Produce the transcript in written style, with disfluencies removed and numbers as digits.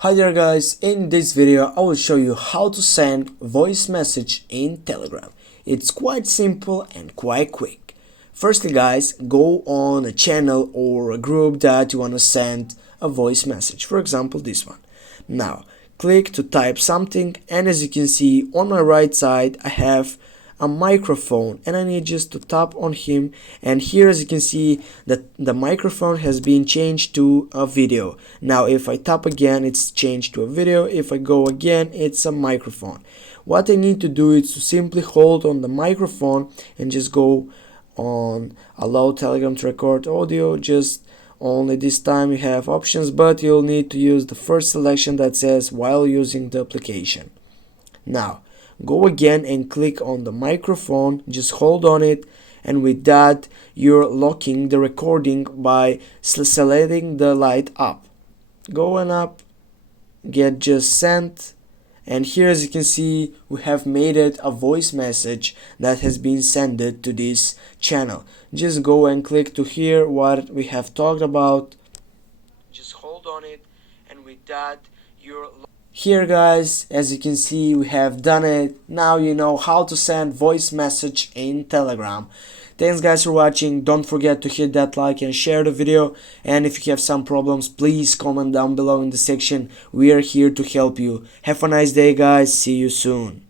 Hi there guys, in this video I will show you how to send voice message in Telegram. It's quite simple and quite quick. Firstly guys, go on a channel or a group that you want to send a voice message, for example this one. Now click to type something, and as you can see on my right side I have a microphone and I need just to tap on him, and here as you can see that the microphone has been changed to a video. Now if I tap again it's changed to a video, if I go again it's a microphone. What I need to do is to simply hold on the microphone and just go on allow Telegram to record audio. Just only this time you have options, but you'll need to use the first selection that says while using the application. Now go again and click on the microphone, just hold on it, and with that you're locking the recording by selecting the light up. Go on up, get just sent, and here as you can see we have made it a voice message that has been sent to this channel. Just go and click to hear what we have talked about. Just hold on it, and with that you're here guys, as you can see we have done it. Now you know how to send voice message in Telegram. Thanks guys for watching. Don't forget to hit that like and share the video, and if you have some problems please comment down below in the section. We are here to help you. Have a nice day guys, see you soon.